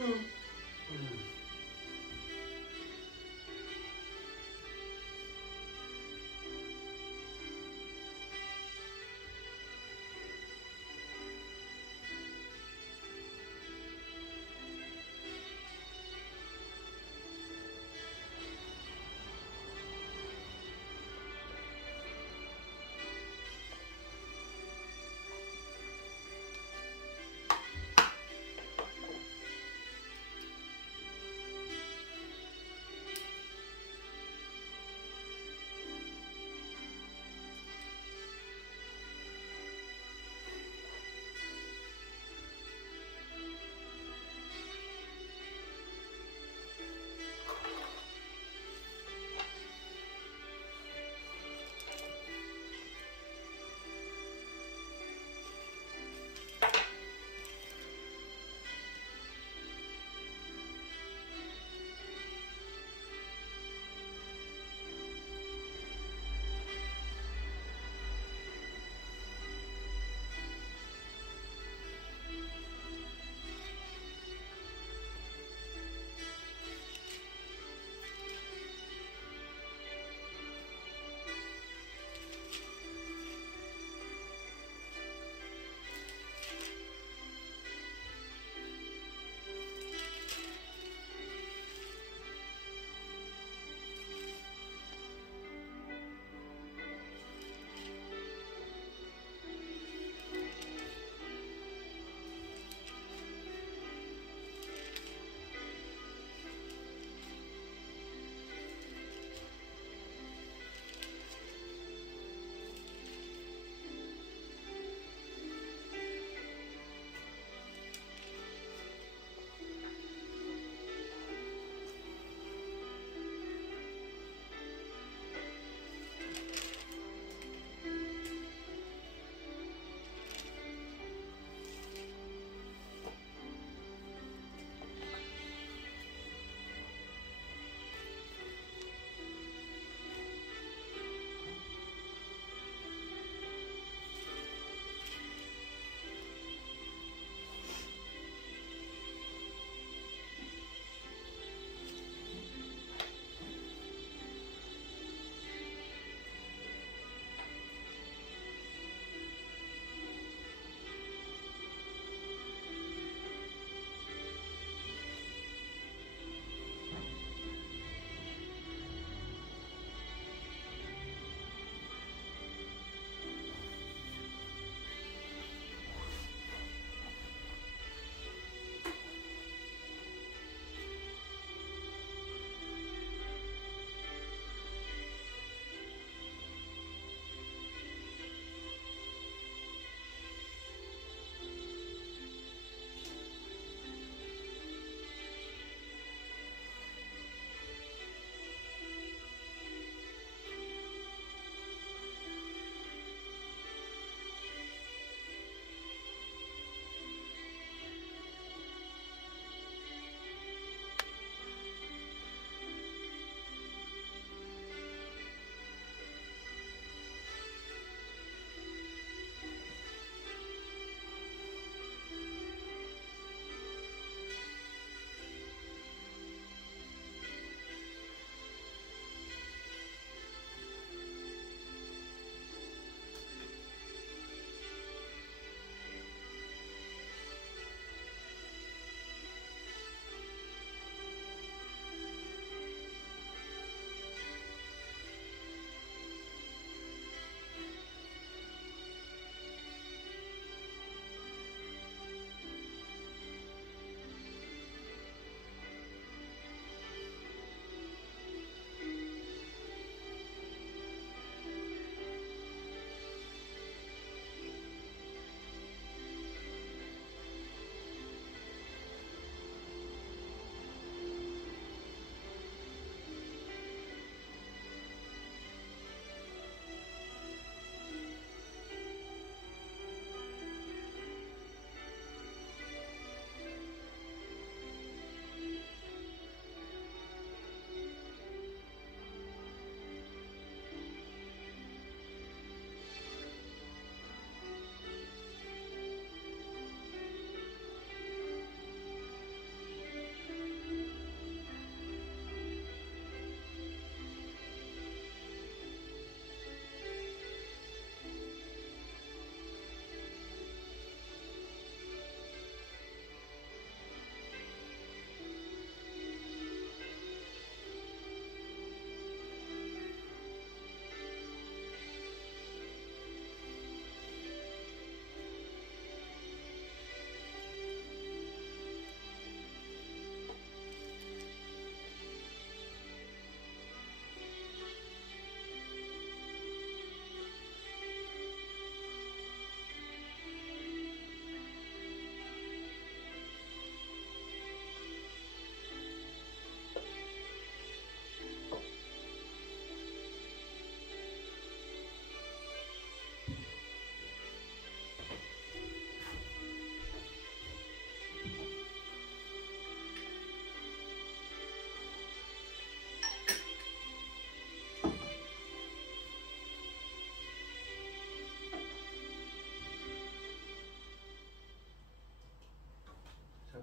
응. 음.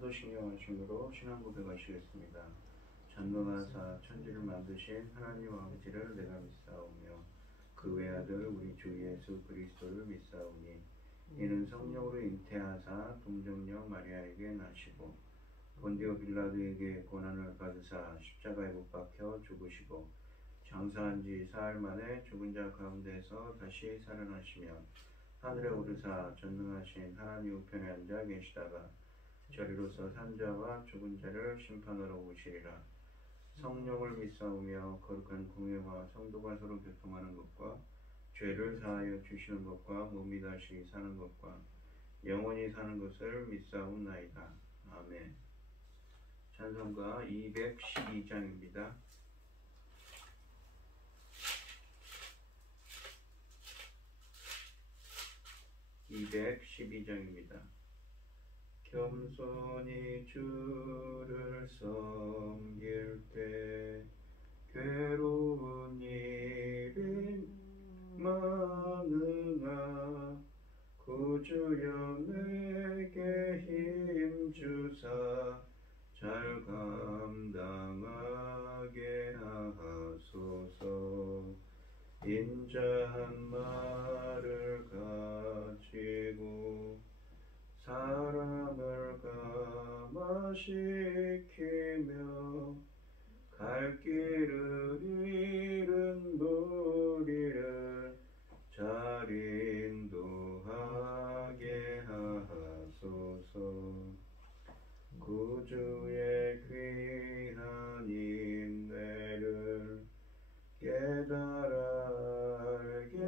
하나도 신경하심으로 신앙 고백하시겠습니다. 전능하사 천지를 만드신 하나님 아버지를 내가 믿사오며 그 외아들 우리 주 예수 그리스도를 믿사오니 이는 성령으로 잉태하사 동정녀 마리아에게 나시고 본디오 빌라도에게 고난을 받으사 십자가에 못 박혀 죽으시고 장사한 지 사흘 만에 죽은 자 가운데서 다시 살아나시며 하늘에 오르사 전능하신 하나님 우편에 앉아 계시다가 저리로서 산 자와 죽은 자를 심판하러 오시리라. 성령을 믿사오며 거룩한 공회와 성도가 서로 교통하는 것과 죄를 사하여 주시는 것과 몸이 다시 사는 것과 영원히 사는 것을 믿사옵나이다. 아멘. 찬송가 212장입니다. 겸손히 주를 섬길 때 괴로운 일이 많으나 구주여 내게 힘주사 잘 감당하게 하소서. 인자한 말을 가지고 사람을 감화시키며 갈 길을 잃은 무리를 잘 인도하게 하소서. 구주의 귀한 인내를 깨달아 알게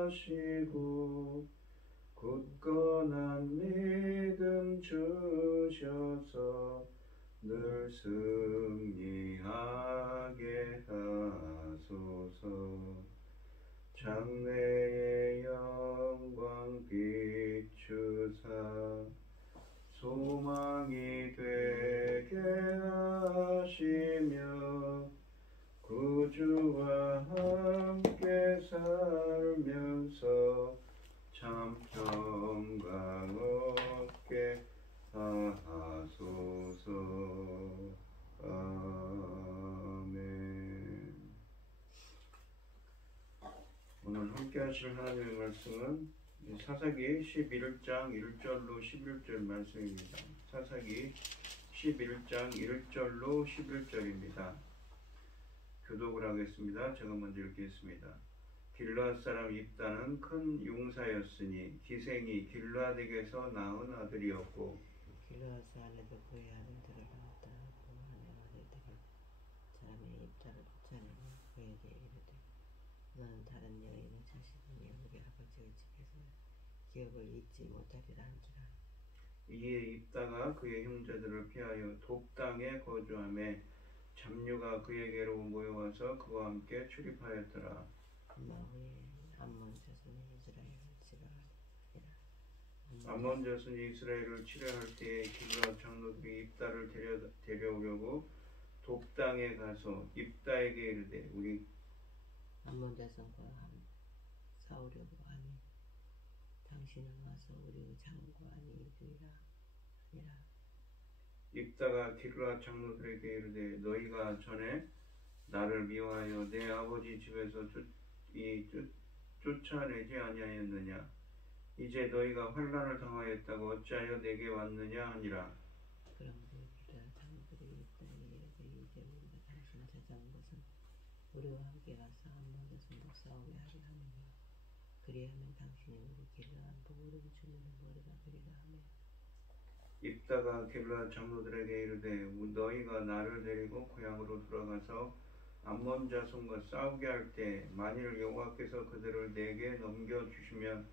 하시고 굳건한 믿음 주셔서 늘 승리하게 하소서. 장래의 영광 비추사 소망이 되게 하시며 구주와 함께 살면서 참 평강 얻게 하소서. 아멘. 오늘 함께 하실 하나님의 말씀은 사사기 11장 1절로 11절 말씀입니다. 사사기 11장 1절로 11절입니다. 교독을 하겠습니다. 제가 먼저 읽겠습니다. 길르앗 사람 입다는 큰 용사였으니 기생이 길르앗에게서 낳은 아들이었고 길르앗 아내도 그의 아들들을 낳았다. 그 아내들이 사람의 입다를 붙여내고 그에게 이르되 너는 다른 여인의 자식이니 우리 아버지의 집에서 기업을 잊지 못하리라 한지라. 이에 입다가 그의 형제들을 피하여 돕당에 거주하며 잡류가 그에게로 모여와서 그와 함께 출입하였더라. 마후에 암몬 자손이 이스라엘을 치러하니라. 암몬 자손이 이스라엘을 치려할 때에 길르앗 장로들이 입다를 데려오려고 돕당에 가서 입다에게 이르되 우리 암몬 자손과 싸우려고 하니 당신은 와서 우리의 장관이 되리라 하니라. 입다가 길르앗 장로들에게 이르되 너희가 전에 나를 미워하여 내 아버지 집에서 쫓아내지 아니하였느냐? 이제 너희가 환난을 당하였다고 어찌하여 내게 왔느냐 하니라. 그러므로 길르앗 장로들이 입다에게 이르되 이제 우리가 당신을 찾아온 것은 우리와 함께 가서 암몬 자손과 싸우게 하려 함이니라. 그리하면 당신이 우리 길르앗 보호를 주는 머리가 되리라 하며 입다가 길르앗 장로들에게 이르되 너희가 나를 데리고 고향으로 돌아가서 암몬 자손과 싸우게 할 때 만일 여호와께서 그들을 내게 넘겨주시면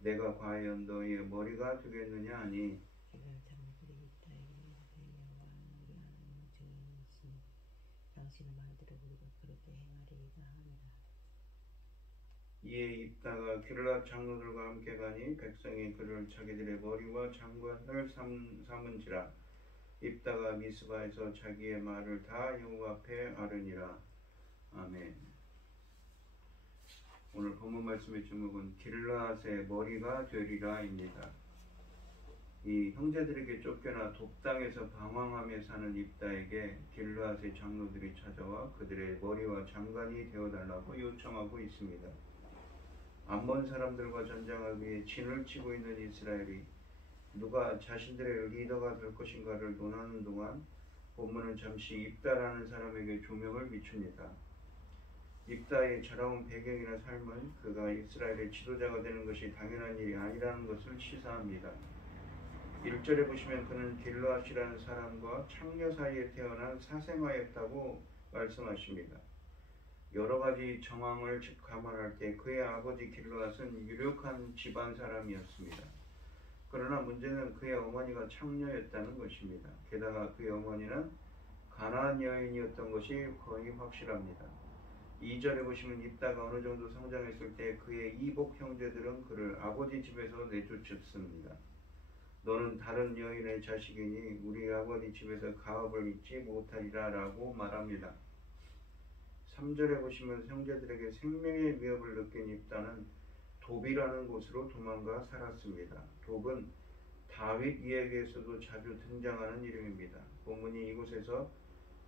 내가 과연 너희의 머리가 되겠느냐 하니 길르앗 장로들이 입다에게 이르되 여호와는 우리 하나님의 증인이 있으니 당신의 말대로 우리가 그렇게 행하리이다 하니라. 이에 입다가 길르앗 장로들과 함께 가니 백성이 그를 자기들의 머리와 장관을 삼은지라. 입다가 미스바에서 자기의 말을 다 여호와 앞에 아르니라. 아멘. 오늘 본문 말씀의 제목은 길르앗의 머리가 되리라입니다. 이 형제들에게 쫓겨나 돕당에서 방황하며 사는 입다에게 길르앗의 장로들이 찾아와 그들의 머리와 장관이 되어달라고 요청하고 있습니다. 암몬 사람들과 전쟁하기 위해 진을 치고 있는 이스라엘이 누가 자신들의 리더가 될 것인가를 논하는 동안 본문은 잠시 입다라는 사람에게 조명을 비춥니다. 입다의 자라온 배경이나 삶은 그가 이스라엘의 지도자가 되는 것이 당연한 일이 아니라는 것을 시사합니다. 1절에 보시면 그는 길르앗이라는 사람과 창녀 사이에 태어난 사생아였다고 말씀하십니다. 여러 가지 정황을 감안할 때 그의 아버지 길르앗은 유력한 집안 사람이었습니다. 그러나 문제는 그의 어머니가 창녀였다는 것입니다. 게다가 그의 어머니는 가나안 여인이었던 것이 거의 확실합니다. 2절에 보시면 입다가 어느 정도 성장했을 때 그의 이복 형제들은 그를 아버지 집에서 내쫓았습니다. 너는 다른 여인의 자식이니 우리 아버지 집에서 가업을 잊지 못하리라 라고 말합니다. 3절에 보시면 형제들에게 생명의 위협을 느낀 입다는 돕이라는 곳으로 도망가 살았습니다. 돕은 다윗 이야기에서도 자주 등장하는 이름입니다. 본문이 이곳에서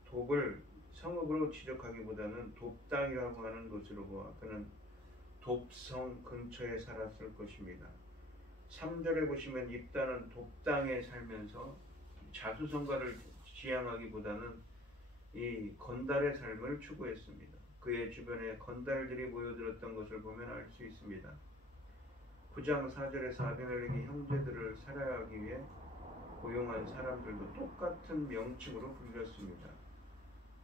돕을 성읍으로 지적하기보다는 돕당이라고 하는 곳으로 보아 그는 돕성 근처에 살았을 것입니다. 3절에 보시면 입다는 돕당에 살면서 자수성가를 지향하기보다는 이 건달의 삶을 추구했습니다. 그의 주변에 건달들이 모여들었던 것을 보면 알 수 있습니다. 9장 4절에서 아비멜렉이 형제들을 살해하기 위해 고용한 사람들도 똑같은 명칭으로 불렸습니다.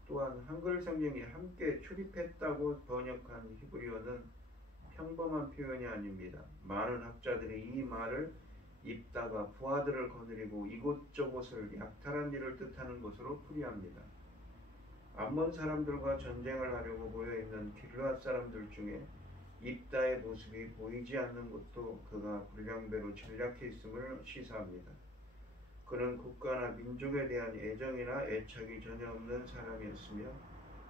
또한 한글 성경에 함께 출입했다고 번역한 히브리어는 평범한 표현이 아닙니다. 많은 학자들이 이 말을 입다가 부하들을 거느리고 이곳저곳을 약탈한 일을 뜻하는 것으로 풀이합니다. 암몬 사람들과 전쟁을 하려고 모여있는 길르앗 사람들 중에 입다의 모습이 보이지 않는 것도 그가 불량배로 전략했음을 시사합니다. 그는 국가나 민족에 대한 애정이나 애착이 전혀 없는 사람이었으며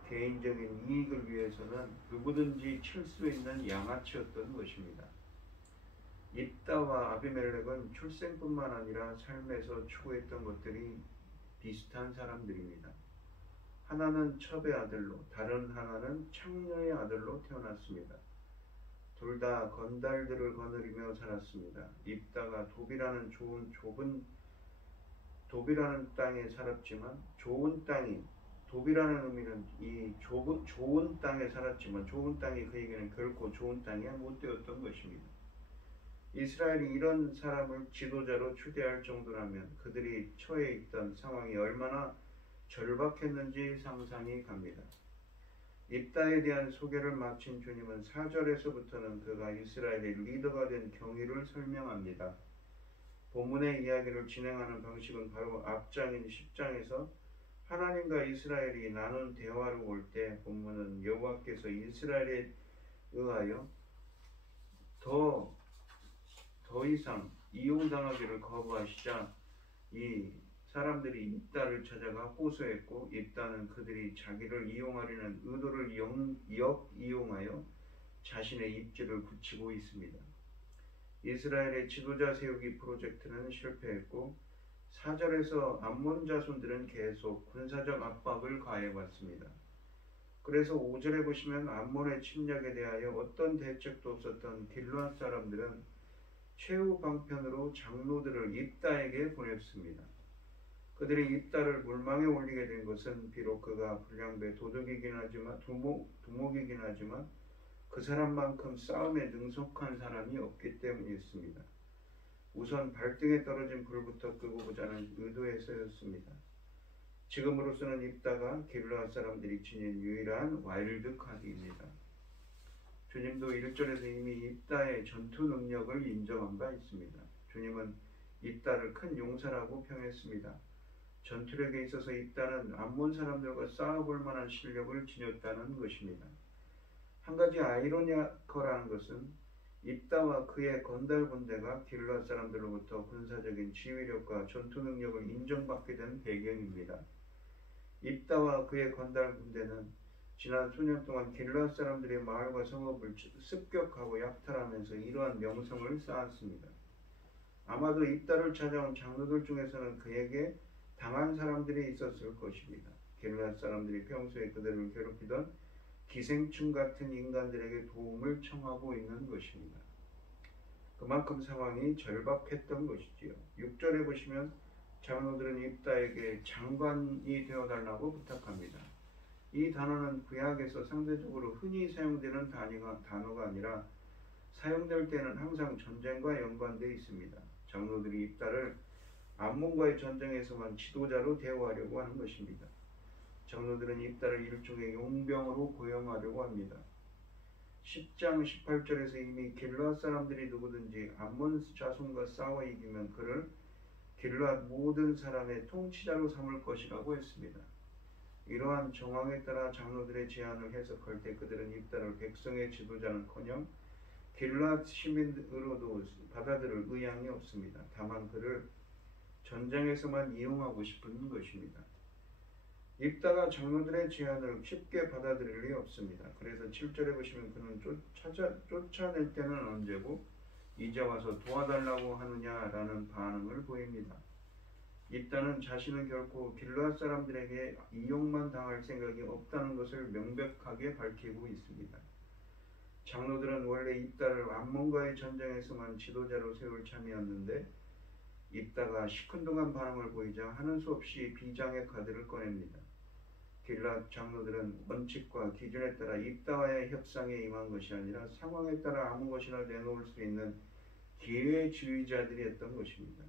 개인적인 이익을 위해서는 누구든지 칠 수 있는 양아치였던 것입니다. 입다와 아비멜렉은 출생뿐만 아니라 삶에서 추구했던 것들이 비슷한 사람들입니다. 하나는 첩의 아들로, 다른 하나는 창녀의 아들로 태어났습니다. 둘 다 건달들을 거느리며 살았습니다. 입다가 돕이라는 땅에 살았지만 좋은 땅이 돕이라는 의미는 이 좋은 땅에 살았지만 좋은 땅이 그에게는 결코 좋은 땅이 못 되었던 것입니다. 이스라엘이 이런 사람을 지도자로 추대할 정도라면 그들이 처해 있던 상황이 얼마나 절박했는지 상상이 갑니다. 입다에 대한 소개를 마친 주님은 4절에서부터는 그가 이스라엘의 리더가 된 경위를 설명합니다. 본문의 이야기를 진행하는 방식은 바로 앞장인 10장에서 하나님과 이스라엘이 나눈 대화로 올 때 본문은 여호와께서 이스라엘에 의하여 더 이상 이용당하기를 거부하시자 이 사람들이 입다를 찾아가 호소했고 입다는 그들이 자기를 이용하려는 의도를 이용하여 자신의 입지를 굳히고 있습니다. 이스라엘의 지도자 세우기 프로젝트는 실패했고 4절에서 암몬 자손들은 계속 군사적 압박을 가해왔습니다. 그래서 5절에 보시면 암몬의 침략에 대하여 어떤 대책도 없었던 길르앗 사람들은 최후 방편으로 장로들을 입다에게 보냈습니다. 그들이 입다를 물망에 올리게 된 것은 비록 그가 불량배 도둑이긴 하지만 두목이긴 하지만 그 사람만큼 싸움에 능숙한 사람이 없기 때문이었습니다. 우선 발등에 떨어진 불부터 끄고 보자는 의도에서였습니다. 지금으로서는 입다가 길르앗 사람들이 지닌 유일한 와일드 카드입니다. 주님도 1절에서 이미 입다의 전투 능력을 인정한 바 있습니다. 주님은 입다를 큰 용사라고 평했습니다. 전투력에 있어서 입다는 암몬 사람들과 싸워볼 만한 실력을 지녔다는 것입니다. 한 가지 아이러니컬한 것은 입다와 그의 건달 군대가 길르앗 사람들로부터 군사적인 지휘력과 전투 능력을 인정받게 된 배경입니다. 입다와 그의 건달 군대는 지난 수년 동안 길르앗 사람들의 마을과 성읍을 습격하고 약탈하면서 이러한 명성을 쌓았습니다. 아마도 입다를 찾아온 장로들 중에서는 그에게 당한 사람들이 있었을 것입니다. 길앗 사람들이 평소에 그들을 괴롭히던 기생충 같은 인간들에게 도움을 청하고 있는 것입니다. 그만큼 상황이 절박했던 것이지요. 6절에 보시면 장로들은 입다에게 장관이 되어달라고 부탁합니다. 이 단어는 구약에서 상대적으로 흔히 사용되는 단어가 아니라 사용될 때는 항상 전쟁과 연관되어 있습니다. 장로들이 입다를 암몬과의 전쟁에서만 지도자로 대우하려고 하는 것입니다. 장로들은 입다를 일종의 용병으로 고용하려고 합니다. 10장 18절에서 이미 길르앗 사람들이 누구든지 암몬 자손과 싸워 이기면 그를 길르앗 모든 사람의 통치자로 삼을 것이라고 했습니다. 이러한 정황에 따라 장로들의 제안을 해석할 때 그들은 입다를 백성의 지도자는커녕 길르앗 시민으로도 받아들일 의향이 없습니다. 다만 그를 전쟁에서만 이용하고 싶은 것입니다. 입다가 장로들의 제안을 쉽게 받아들일 리 없습니다. 그래서 7절에 보시면 그는 쫓아낼 때는 언제고 이제 와서 도와달라고 하느냐라는 반응을 보입니다. 입다는 자신은 결코 길르앗 사람들에게 이용만 당할 생각이 없다는 것을 명백하게 밝히고 있습니다. 장로들은 원래 입다를 암몬과의 전쟁에서만 지도자로 세울 참이었는데 입다가 시큰둥한 반응을 보이자 하는 수 없이 비장의 카드를 꺼냅니다. 길르앗 장로들은 원칙과 기준에 따라 입다와의 협상에 임한 것이 아니라 상황에 따라 아무 것이나 내놓을 수 있는 기회주의자들이었던 것입니다.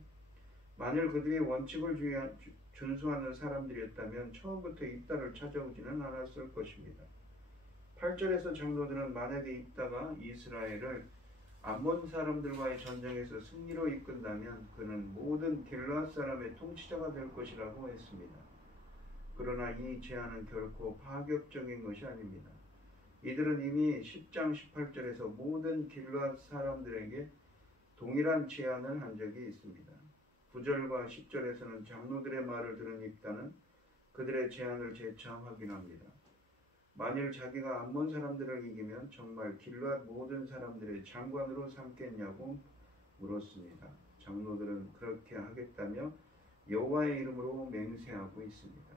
만일 그들이 원칙을 준수하는 사람들이었다면 처음부터 입다를 찾아오지는 않았을 것입니다. 8절에서 장로들은 만약에 입다가 이스라엘을 암몬 사람들과의 전쟁에서 승리로 이끈다면 그는 모든 길르앗 사람의 통치자가 될 것이라고 했습니다. 그러나 이 제안은 결코 파격적인 것이 아닙니다. 이들은 이미 10장 18절에서 모든 길르앗 사람들에게 동일한 제안을 한 적이 있습니다. 9절과 10절에서는 장로들의 말을 들은 입다는 그들의 제안을 재차 확인합니다. 만일 자기가 암몬 사람들을 이기면 정말 길르앗 모든 사람들의 장관으로 삼겠냐고 물었습니다. 장로들은 그렇게 하겠다며 여호와의 이름으로 맹세하고 있습니다.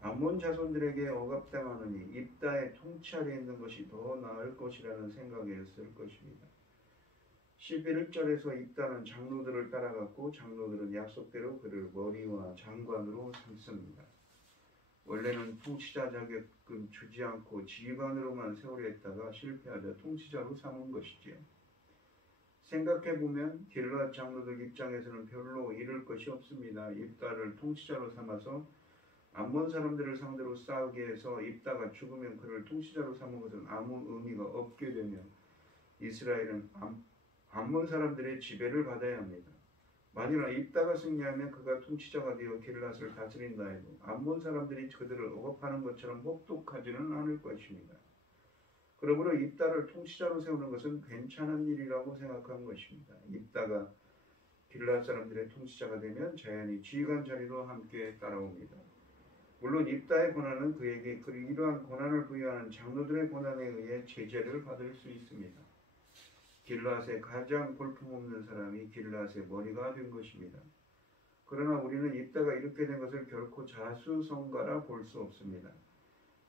암몬 자손들에게 억압당하느니 입다의 통치 아래 있는 것이 더 나을 것이라는 생각이었을 것입니다. 11절에서 입다는 장로들을 따라갔고 장로들은 약속대로 그를 머리와 장관으로 삼습니다. 원래는 통치자 자격은 주지 않고 지휘관으로만 세우려 했다가 실패하자 통치자로 삼은 것이지요. 생각해보면 길르앗 장로들 입장에서는 별로 잃을 것이 없습니다. 입다를 통치자로 삼아서 암몬 사람들을 상대로 싸우게 해서 입다가 죽으면 그를 통치자로 삼은 것은 아무 의미가 없게 되며 이스라엘은 암몬 사람들의 지배를 받아야 합니다. 만일 입다가 승리하면 그가 통치자가 되어 길르앗을 다스린다 해도 암몬 사람들이 그들을 억압하는 것처럼 혹독하지는 않을 것입니다. 그러므로 입다를 통치자로 세우는 것은 괜찮은 일이라고 생각한 것입니다. 입다가 길르앗 사람들의 통치자가 되면 자연히 지휘관 자리로 함께 따라옵니다. 물론 입다의 권한은 그에게 이러한 권한을 부여하는 장로들의 권한에 의해 제재를 받을 수 있습니다. 길르앗의 가장 볼품없는 사람이 길르앗의 머리가 된 것입니다. 그러나 우리는 입다가 이렇게 된 것을 결코 자수성가라 볼 수 없습니다.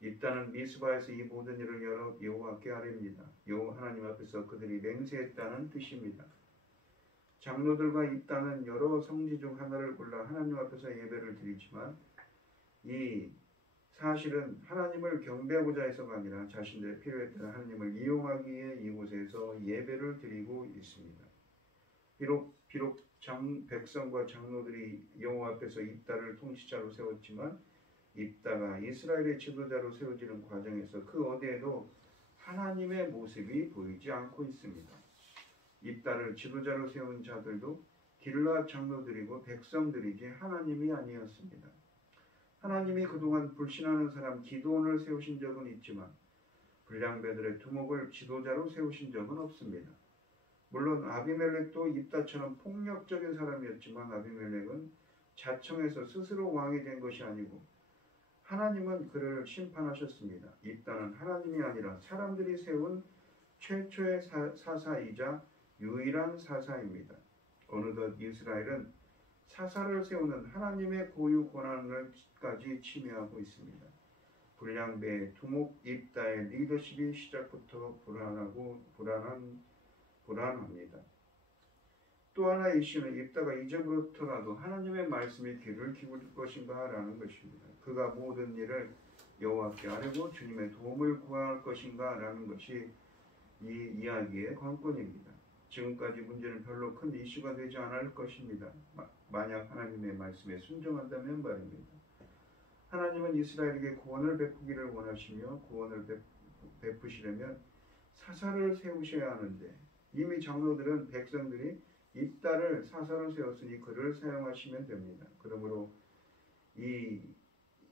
입다는 미스바에서 이 모든 일을 여호와께 아뢰입니다. 여호와 하나님 앞에서 그들이 맹세했다는 뜻입니다. 장로들과 입다는 여러 성지 중 하나를 골라 하나님 앞에서 예배를 드리지만 이 사실은 하나님을 경배하고자 해서가 아니라 자신들의 필요에 따라 하나님을 이용하기 위해 이곳에서 예배를 드리고 있습니다. 비록 백성과 장로들이 여호와 앞에서 입다를 통치자로 세웠지만 입다가 이스라엘의 지도자로 세워지는 과정에서 그 어디에도 하나님의 모습이 보이지 않고 있습니다. 입다를 지도자로 세운 자들도 길르앗 장로들이고 백성들이지 하나님이 아니었습니다. 하나님이 그동안 불신하는 사람 기드온을 세우신 적은 있지만 불량배들의 두목을 지도자로 세우신 적은 없습니다. 물론 아비멜렉도 입다처럼 폭력적인 사람이었지만 아비멜렉은 자청해서 스스로 왕이 된 것이 아니고 하나님은 그를 심판하셨습니다. 입다는 하나님이 아니라 사람들이 세운 최초의 사사이자 유일한 사사입니다. 어느덧 이스라엘은 사사를 세우는 하나님의 고유 권한을까지 침해하고 있습니다. 불량배, 두목, 입다의 리더십이 시작부터 불안합니다. 또 하나 이슈는 입다가 이제부터라도 하나님의 말씀에 귀를 기울일 것인가 라는 것입니다. 그가 모든 일을 여호와께 아뢰고 주님의 도움을 구할 것인가 라는 것이 이 이야기의 관건입니다. 지금까지 문제는 별로 큰 이슈가 되지 않을 것입니다. 만약 하나님의 말씀에 순종한다면 말입니다. 하나님은 이스라엘에게 구원을 베푸기를 원하시며 구원을 베푸시려면 사사를 세우셔야 하는데 이미 장로들은 백성들이 입다를 사사로 세웠으니 그를 사용하시면 됩니다. 그러므로 이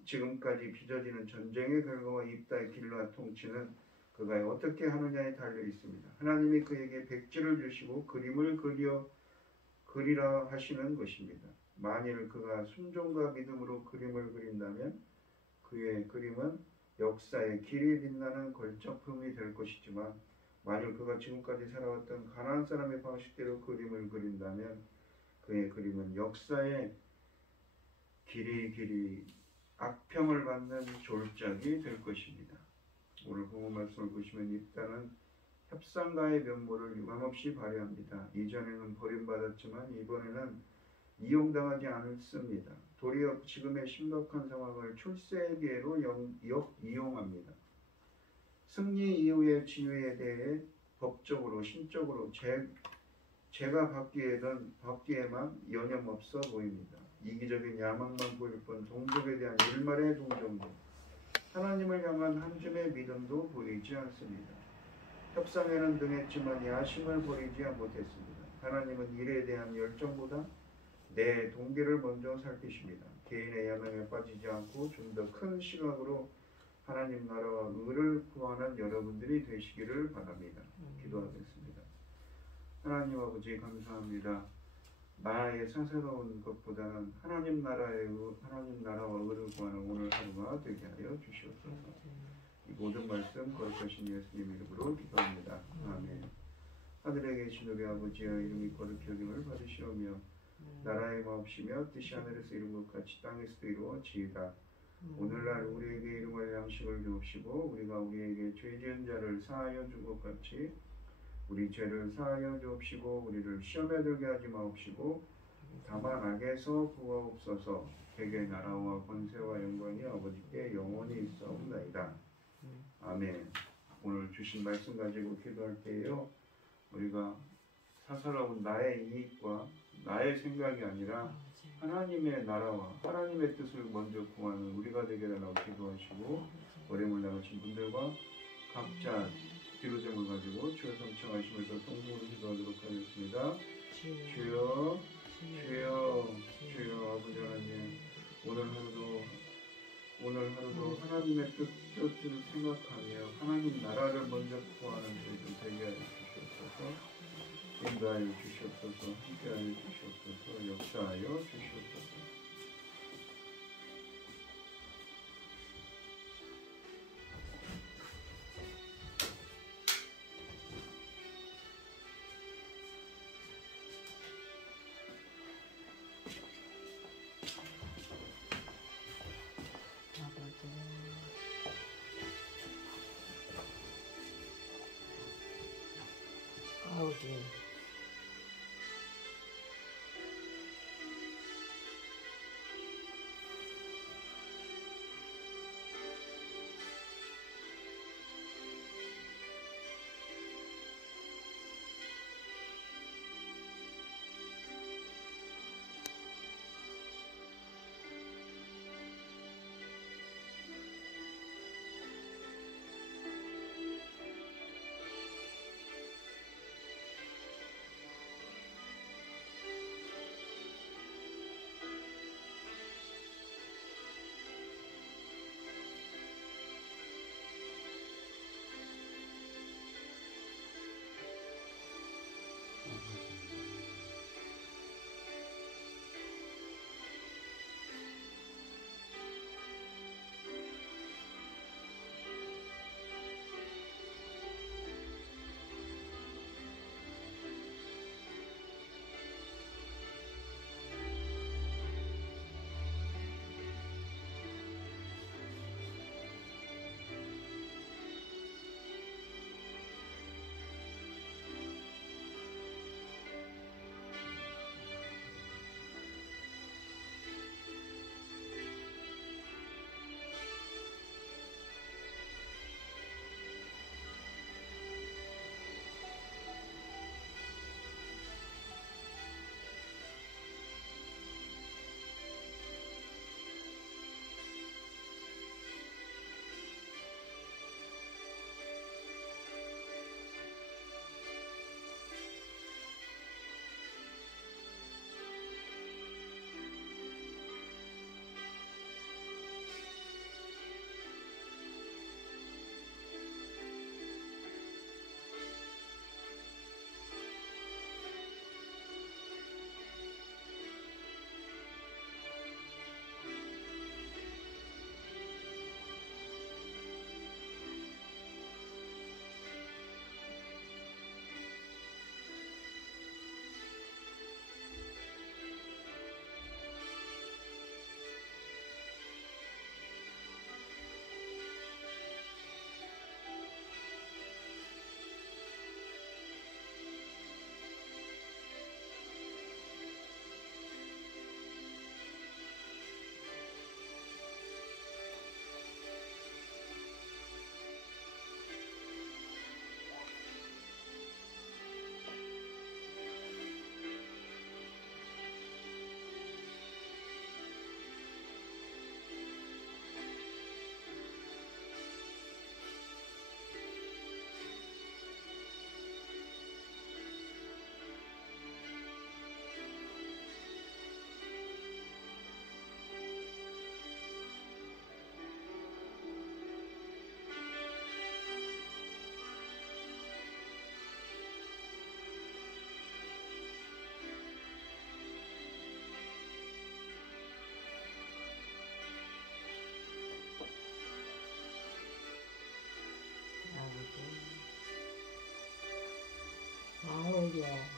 지금까지 빚어지는 전쟁의 결과와 입다의 길러와 통치는 그가 어떻게 하느냐에 달려 있습니다. 하나님이 그에게 백지를 주시고 그림을 그리라 하시는 것입니다. 만일 그가 순종과 믿음으로 그림을 그린다면 그의 그림은 역사의 길이 빛나는 걸작품이 될 것이지만 만일 그가 지금까지 살아왔던 가나안 사람의 방식대로 그림을 그린다면 그의 그림은 역사의 길이 악평을 받는 졸작이 될 것입니다. 오늘 본문 말씀을 보시면 입다는 협상가의 면모를 유감없이 발휘합니다. 이전에는 버림받았지만 이번에는 이용당하지 않습니다. 도리어 지금의 심각한 상황을 출세의 기회로 이용합니다. 승리 이후의 지위에 대해 법적으로 신적으로 제가 받기에만 여념없어 보입니다. 이기적인 야망만 보일 뿐 동족에 대한 일말의 동정도 하나님을 향한 한 줌의 믿음도 보이지 않습니다. 협상에는 등했지만 야심을 버리지 못했습니다. 하나님은 일에 대한 열정보다 내 동기를 먼저 살피십니다. 개인의 야망에 빠지지 않고 좀 더 큰 시각으로 하나님 나라와 의를 구하는 여러분들이 되시기를 바랍니다. 기도하겠습니다. 하나님 아버지 감사합니다. 나의 사사로운 것보다는 하나님 나라와 의를 구하는 오늘 하루가 되게 하여 주시옵소서. 이 모든 말씀 거룩하신 예수님 이름으로 기도합니다. 아멘. 하늘에 계신 우리 아버지여 이름이 거룩히 여김을 받으시오며 나라의 마옵시며 뜻이 하늘에서 이룬 것 같이 땅에서도 이루어지이다. 오늘날 우리에게 일용할 양식을 주옵시고 우리가 우리에게 죄 지은 자를 사하여 준 것 같이 우리 죄를 사하여 주옵시고 우리를 시험에 들게 하지 마옵시고 다만 악에서 구하옵소서. 대개 나라와 권세와 영광이 아버지께 영원히 있사옵나이다. 아멘. 오늘 주신 말씀 가지고 기도할 때에요, 우리가 사사로운 나의 이익과 나의 생각이 아니라 하나님의 나라와 하나님의 뜻을 먼저 구하는 우리가 되게 달라고 기도하시고 어려움을 당하신 분들과 각자 기도점을 가지고 주여 성청하시면서 동성으로 기도하도록 하겠습니다. 주여 아버지 하나님, 오늘 하루도 하나님의 뜻을 생각하며 하나님 나라를 먼저 구하는 저희들 되게 하여 주시옵소서. 인도하여 주시옵소서. 함께하여 주시옵소서. 역사하여 주시옵소서. 아버지 예.